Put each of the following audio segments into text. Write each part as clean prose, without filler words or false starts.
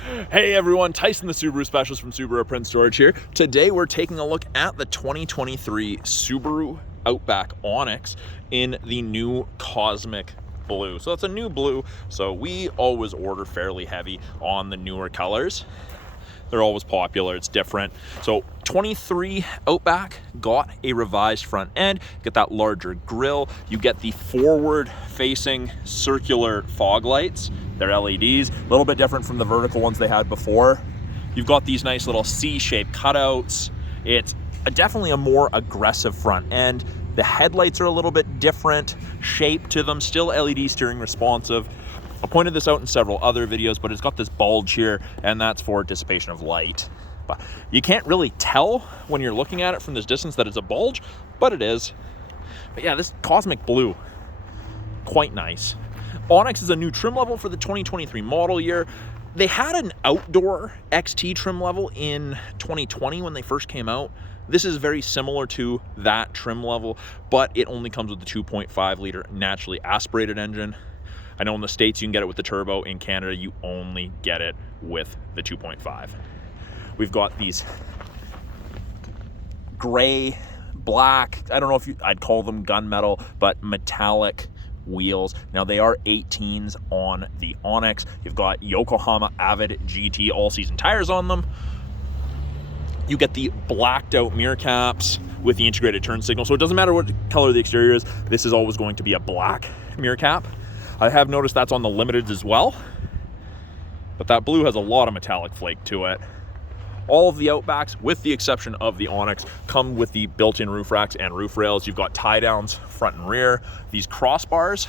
Hey everyone, Tyson the Subaru Specialist from Subaru Print Storage here. Today we're taking a look at the 2023 Subaru Outback Onyx in the new Cosmic Blue. So that's a new blue, so we always order fairly heavy on the newer colors. They're always popular, it's different. So 23 Outback got a revised front end, get that larger grille. You get the forward facing circular fog lights. They're LEDs, a little bit different from the vertical ones they had before. You've got these nice little C-shaped cutouts. It's definitely a more aggressive front end. The headlights are a little bit different shape to them, still LED steering responsive. I pointed this out in several other videos, but it's got this bulge here, and that's for dissipation of light. But you can't really tell when you're looking at it from this distance that it's a bulge, but it is. But yeah, this Cosmic Blue, quite nice. Onyx is a new trim level for the 2023 model year. They had an outdoor XT trim level in 2020 when they first came out. This is very similar to that trim level, but it only comes with the 2.5 liter naturally aspirated engine. I know in the States you can get it with the turbo. In Canada, you only get it with the 2.5. We've got these gray, black, I don't know if I'd call them gunmetal, but metallic wheels. Now they are 18s on the Onyx. You've got Yokohama Avid GT all-season tires on them. You get the blacked out mirror caps with the integrated turn signal. So it doesn't matter what color the exterior is, this is always going to be a black mirror cap. I have noticed that's on the Limiteds as well, but that blue has a lot of metallic flake to it. All of the Outbacks, with the exception of the Onyx, come with the built-in roof racks and roof rails. You've got tie downs front and rear. These crossbars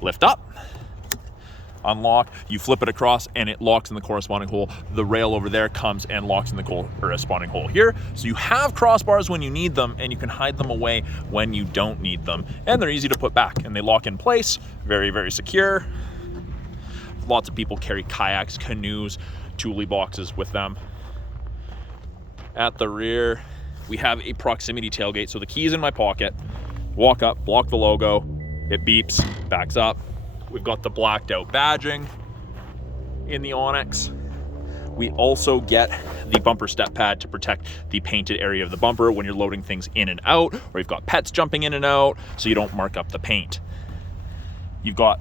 lift up, unlock, you flip it across and it locks in the corresponding hole. The rail over there comes and locks in the corresponding hole here. So you have crossbars when you need them and you can hide them away when you don't need them. And they're easy to put back and they lock in place, very, very secure. Lots of people carry kayaks, canoes, Thule boxes with them. At the rear, we have a proximity tailgate. So the key's in my pocket, walk up, block the logo, it beeps, backs up. We've got the blacked out badging in the Onyx. We also get the bumper step pad to protect the painted area of the bumper when you're loading things in and out, or you've got pets jumping in and out, so you don't mark up the paint. You've got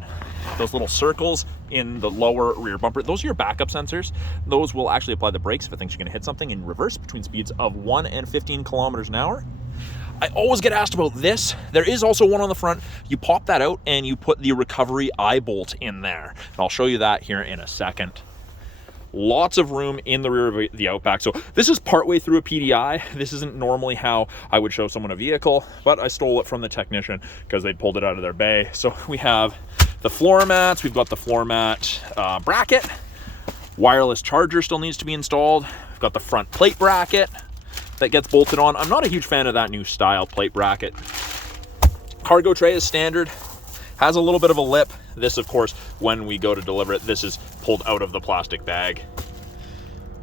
those little circles in the lower rear bumper. Those are your backup sensors. Those will actually apply the brakes if it thinks you're gonna hit something in reverse between speeds of 1 and 15 kilometers an hour. I always get asked about this. There is also one on the front. You pop that out and you put the recovery eye bolt in there. And I'll show you that here in a second. Lots of room in the rear of the Outback. So this is partway through a PDI. This isn't normally how I would show someone a vehicle, but I stole it from the technician because they pulled it out of their bay. So we have the floor mats. We've got the floor mat bracket. Wireless charger still needs to be installed. We've got the front plate bracket that gets bolted on. I'm not a huge fan of that new style plate bracket. Cargo tray is standard, has a little bit of a lip. This, of course, when we go to deliver it, this is pulled out of the plastic bag.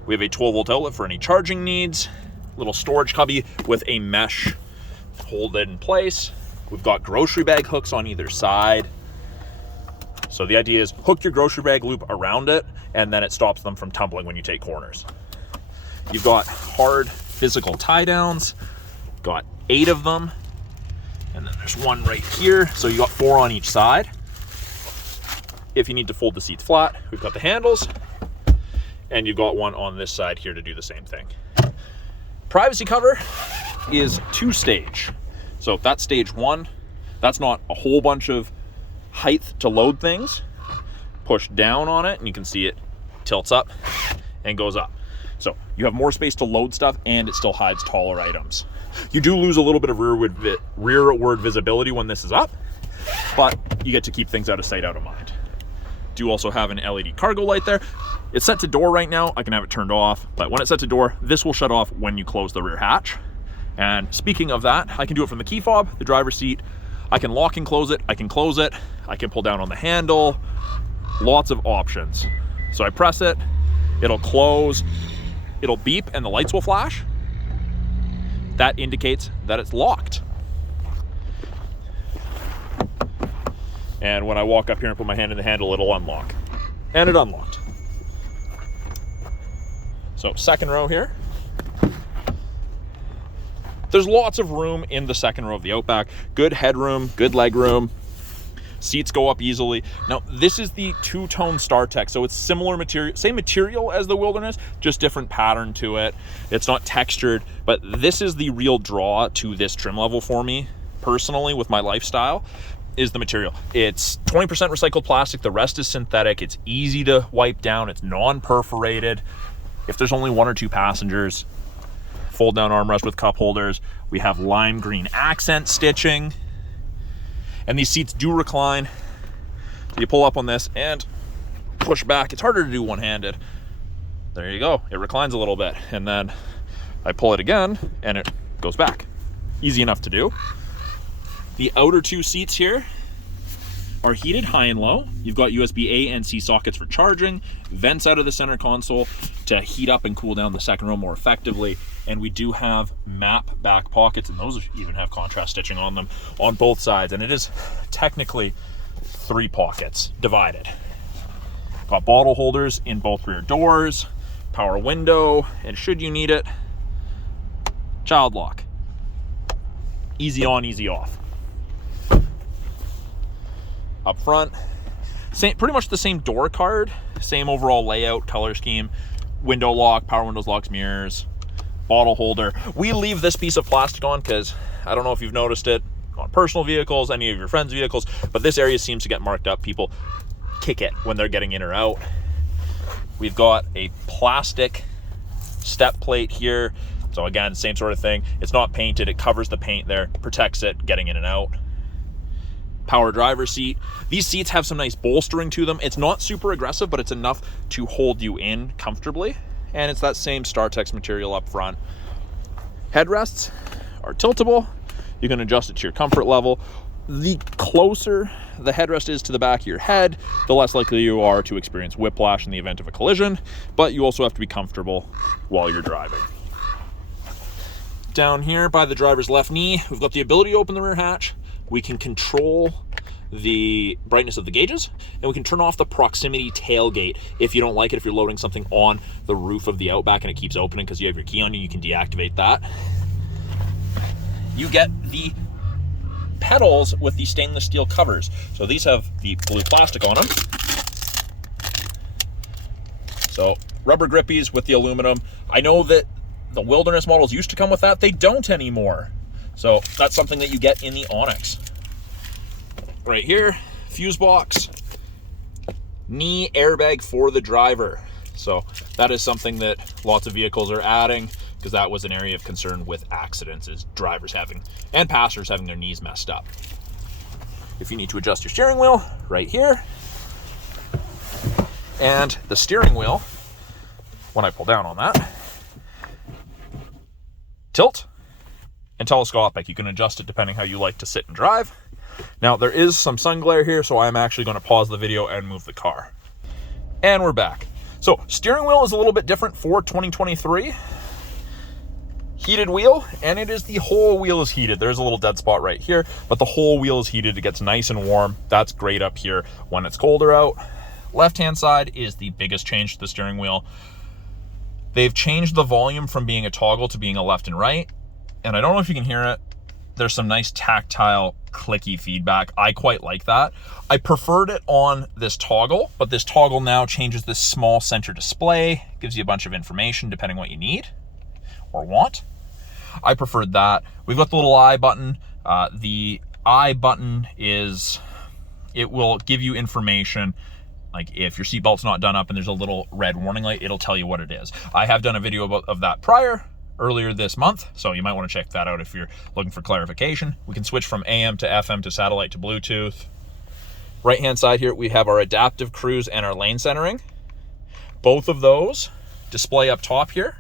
We have a 12-volt outlet for any charging needs. Little storage cubby with a mesh hold it in place. We've got grocery bag hooks on either side. So the idea is hook your grocery bag loop around it, and then it stops them from tumbling when you take corners. You've got hard physical tie downs, got 8 of them, and then there's one right here, so you got 4 on each side. If you need to fold the seats flat, we've got the handles, and you've got one on this side here to do the same thing. Privacy cover is 2-stage, so that's stage 1. That's not a whole bunch of height to load things. Push down on it and you can see it tilts up and goes up. So you have more space to load stuff and it still hides taller items. You do lose a little bit of rearward visibility when this is up, but you get to keep things out of sight, out of mind. Do also have an LED cargo light there. It's set to door right now. I can have it turned off, but when it's set to door, this will shut off when you close the rear hatch. And speaking of that, I can do it from the key fob, the driver's seat. I can lock and close it. I can close it. I can pull down on the handle. Lots of options. So I press it, it'll close, it'll beep and the lights will flash. That indicates that it's locked. And when I walk up here and put my hand in the handle, it'll unlock. And it unlocked. So second row here. There's lots of room in the second row of the Outback. Good headroom, good leg room. Seats go up easily. Now, this is the two-tone StarTech, so it's similar material, same material as the Wilderness, just different pattern to it. It's not textured, but this is the real draw to this trim level for me, personally, with my lifestyle, is the material. It's 20% recycled plastic, the rest is synthetic. It's easy to wipe down, it's non-perforated. If there's only 1 or 2 passengers, fold down armrest with cup holders. We have lime green accent stitching. And these seats do recline. So you pull up on this and push back. It's harder to do one-handed. There you go. It reclines a little bit. And then I pull it again and it goes back. Easy enough to do. The outer 2 seats here are heated high and low. You've got USB A and C sockets for charging, vents out of the center console to heat up and cool down the second row more effectively. And we do have map back pockets, and those even have contrast stitching on them on both sides. And it is technically 3 pockets divided. Got bottle holders in both rear doors, power window, and should you need it, child lock. Easy on, easy off. Up front, pretty much the same door card, same overall layout, color scheme, window lock, power windows, locks, mirrors, bottle holder. We leave this piece of plastic on because I don't know if you've noticed it on personal vehicles, any of your friends' vehicles, but this area seems to get marked up. People kick it when they're getting in or out. We've got a plastic step plate here. So again, same sort of thing. It's not painted, it covers the paint there, protects it getting in and out. Power driver seat. These seats have some nice bolstering to them. It's not super aggressive, but it's enough to hold you in comfortably. And it's that same StarTech material up front. Headrests are tiltable. You can adjust it to your comfort level. The closer the headrest is to the back of your head, the less likely you are to experience whiplash in the event of a collision, but you also have to be comfortable while you're driving. Down here by the driver's left knee, we've got the ability to open the rear hatch. We can control the brightness of the gauges, and we can turn off the proximity tailgate if you don't like it. If you're loading something on the roof of the Outback and it keeps opening because you have your key on you can deactivate that. You get the pedals with the stainless steel covers. So these have the blue plastic on them. So rubber grippies with the aluminum. I know that the Wilderness models used to come with that. They don't anymore. So that's something that you get in the Onyx. Right here, fuse box, knee airbag for the driver. So that is something that lots of vehicles are adding because that was an area of concern with accidents, is drivers having and passengers having their knees messed up. If you need to adjust your steering wheel, right here. And the steering wheel, when I pull down on that, tilt and telescopic. You can adjust it depending how you like to sit and drive. Now there is some sun glare here, so I'm actually going to pause the video and move the car. And we're back. So steering wheel is a little bit different for 2023. Heated wheel, and it is the whole wheel is heated. There's a little dead spot right here, but the whole wheel is heated. It gets nice and warm. That's great up here when it's colder out. Left-hand side is the biggest change to the steering wheel. They've changed the volume from being a toggle to being a left and right. And I don't know if you can hear it. There's some nice tactile clicky feedback. I quite like that. I preferred it on this toggle, but this toggle now changes this small center display, gives you a bunch of information depending what you need or want. I preferred that. We've got the little I button. The I button is, it will give you information. Like if your seatbelt's not done up and there's a little red warning light, it'll tell you what it is. I have done a video of that earlier this month, so you might want to check that out if you're looking for clarification. We can switch from AM to FM to satellite to Bluetooth. Right hand side here we have our adaptive cruise and our lane centering. Both of those display up top here,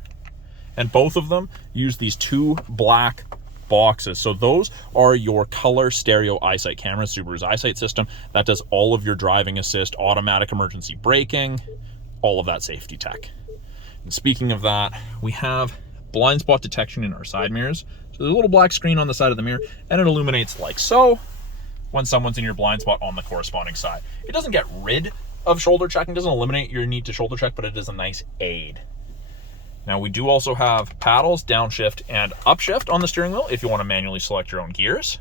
and both of them use these 2 black boxes. So those are your color stereo eyesight cameras, Subaru's eyesight system. That does all of your driving assist, automatic emergency braking, all of that safety tech. And speaking of that, we have blind spot detection in our side mirrors. So there's a little black screen on the side of the mirror, and it illuminates like so when someone's in your blind spot on the corresponding side. It doesn't get rid of shoulder checking, doesn't eliminate your need to shoulder check, but it is a nice aid. Now we do also have paddles, downshift and upshift on the steering wheel if you want to manually select your own gears.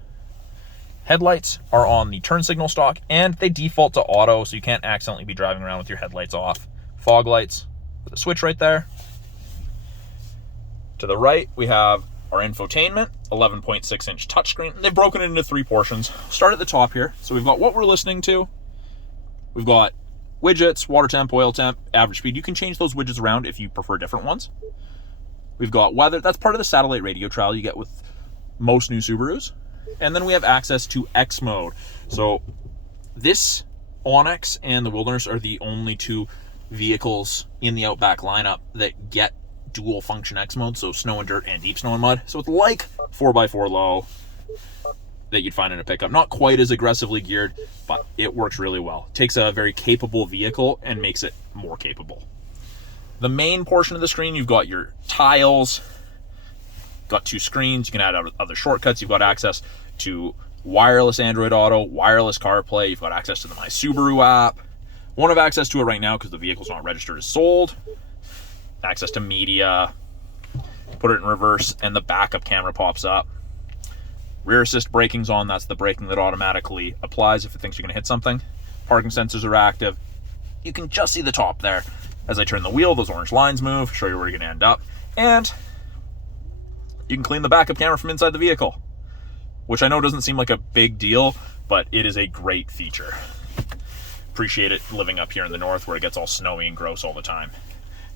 Headlights are on the turn signal stalk and they default to auto, so you can't accidentally be driving around with your headlights off. Fog lights with a switch right there. To the right, we have our infotainment, 11.6-inch touchscreen. They've broken it into 3 portions. Start at the top here. So we've got what we're listening to. We've got widgets, water temp, oil temp, average speed. You can change those widgets around if you prefer different ones. We've got weather. That's part of the satellite radio trial you get with most new Subarus. And then we have access to X mode. So this Onyx and the Wilderness are the only 2 vehicles in the Outback lineup that get dual function X mode, so snow and dirt and deep snow and mud. So it's like 4x4 low that you'd find in a pickup. Not quite as aggressively geared, but it works really well. Takes a very capable vehicle and makes it more capable. The main portion of the screen, you've got your tiles, got 2 screens. You can add other shortcuts. You've got access to wireless Android Auto, wireless CarPlay. You've got access to the My Subaru app. Won't have access to it right now because the vehicle's not registered as sold. Access to media. Put it in reverse and the backup camera pops up. Rear assist braking's on. That's the braking that automatically applies if it thinks you're going to hit something. Parking sensors are active. You can just see the top there. As I turn the wheel, those orange lines move, show you where you're going to end up. And you can clean the backup camera from inside the vehicle, which I know doesn't seem like a big deal, but it is a great feature. Appreciate it living up here in the north where it gets all snowy and gross all the time.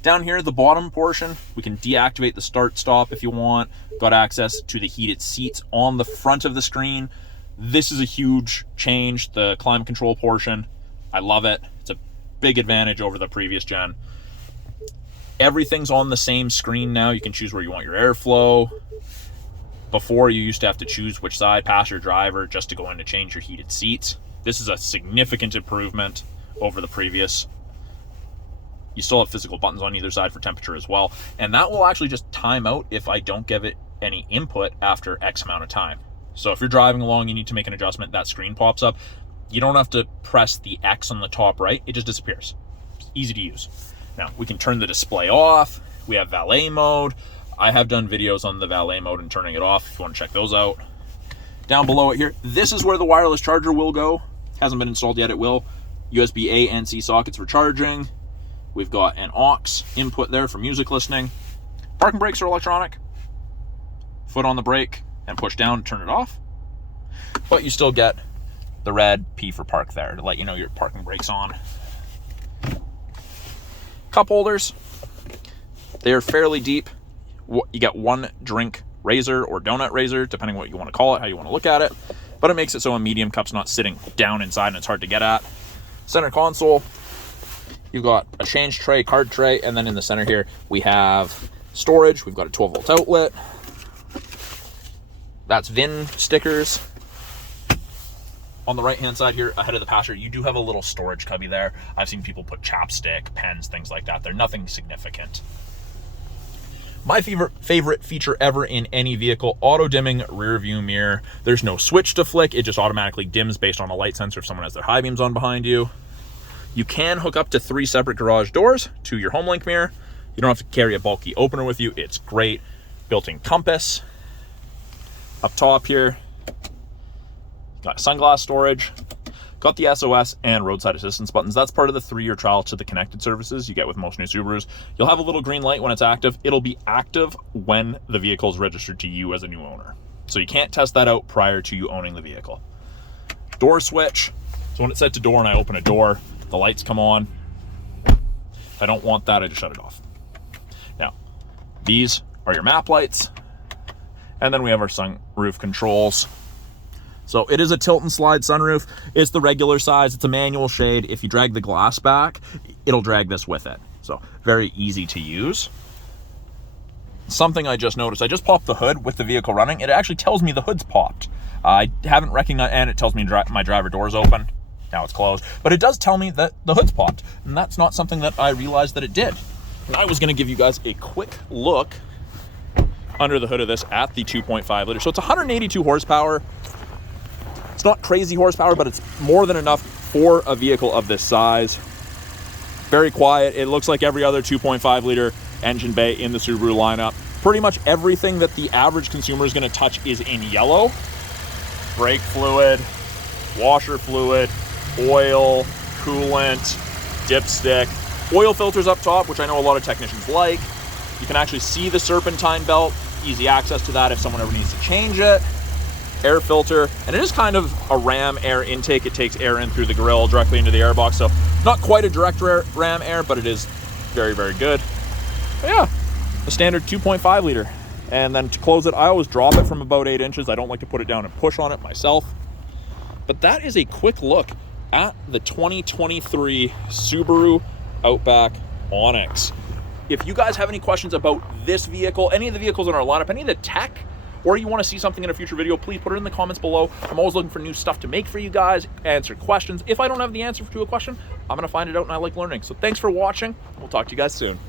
Down here, the bottom portion, we can deactivate the start stop if you want. Got access to the heated seats on the front of the screen. This is a huge change, the climate control portion. I love it. It's a big advantage over the previous gen. Everything's on the same screen now. You can choose where you want your airflow. Before, you used to have to choose which side, passenger, driver, just to go in to change your heated seats. This is a significant improvement over the previous. You still have physical buttons on either side for temperature as well. And that will actually just time out if I don't give it any input after X amount of time. So if you're driving along, you need to make an adjustment, that screen pops up. You don't have to press the X on the top right. It just disappears. It's easy to use. Now, we can turn the display off. We have valet mode. I have done videos on the valet mode and turning it off if you want to check those out. Down below it here, this is where the wireless charger will go. Hasn't been installed yet, it will. USB A and C sockets for charging. We've got an aux input there for music listening. Parking brakes are electronic. Foot on the brake and push down to turn it off. But you still get the red P for park there to let you know your parking brake's on. Cup holders. They're fairly deep. You get 1 drink razor or donut razor, depending what you want to call it, how you want to look at it. But it makes it so a medium cup's not sitting down inside and it's hard to get at. Center console. You've got a change tray, card tray, and then in the center here, we have storage. We've got a 12-volt outlet. That's VIN stickers. On the right-hand side here, ahead of the passenger, you do have a little storage cubby there. I've seen people put chapstick, pens, things like that. They're nothing significant. My favorite feature ever in any vehicle, auto-dimming rear view mirror. There's no switch to flick. It just automatically dims based on a light sensor if someone has their high beams on behind you. You can hook up to 3 separate garage doors to your HomeLink mirror. You don't have to carry a bulky opener with you. It's great. Built-in compass. Up top here, got sunglass storage. Got the SOS and roadside assistance buttons. That's part of the 3-year trial to the connected services you get with most new Subarus. You'll have a little green light when it's active. It'll be active when the vehicle is registered to you as a new owner. So you can't test that out prior to you owning the vehicle. Door switch. So when it's set to door and I open a door, the lights come on. If I don't want that, I just shut it off. Now, these are your map lights. And then we have our sunroof controls. So it is a tilt and slide sunroof. It's the regular size. It's a manual shade. If you drag the glass back, it'll drag this with it. So very easy to use. Something I just noticed, I just popped the hood with the vehicle running. It actually tells me the hood's popped. I haven't recognized, and it tells me my driver door's open. Now it's closed, but it does tell me that the hood's popped, and that's not something that I realized that it did. And I was gonna give you guys a quick look under the hood of this at the 2.5 liter. So it's 182 horsepower. It's not crazy horsepower, but it's more than enough for a vehicle of this size. Very quiet. It looks like every other 2.5 liter engine bay in the Subaru lineup. Pretty much everything that the average consumer is going to touch is in yellow. Brake fluid, washer fluid, oil, coolant, dipstick, oil filters up top, which I know a lot of technicians like. You can actually see the serpentine belt, easy access to that if someone ever needs to change it. Air filter, and it is kind of a ram air intake. It takes air in through the grill directly into the airbox, so not quite a direct ram air, but it is very, very good. But yeah, a standard 2.5 liter. And then to close it, I always drop it from about 8 inches. I don't like to put it down and push on it myself. But that is a quick look at the 2023 Subaru Outback Onyx. If you guys have any questions about this vehicle, any of the vehicles in our lineup, any of the tech, or you want to see something in a future video, please put it in the comments below. I'm always looking for new stuff to make for you guys, answer questions. If I don't have the answer to a question, I'm going to find it out, and I like learning. So thanks for watching. We'll talk to you guys soon.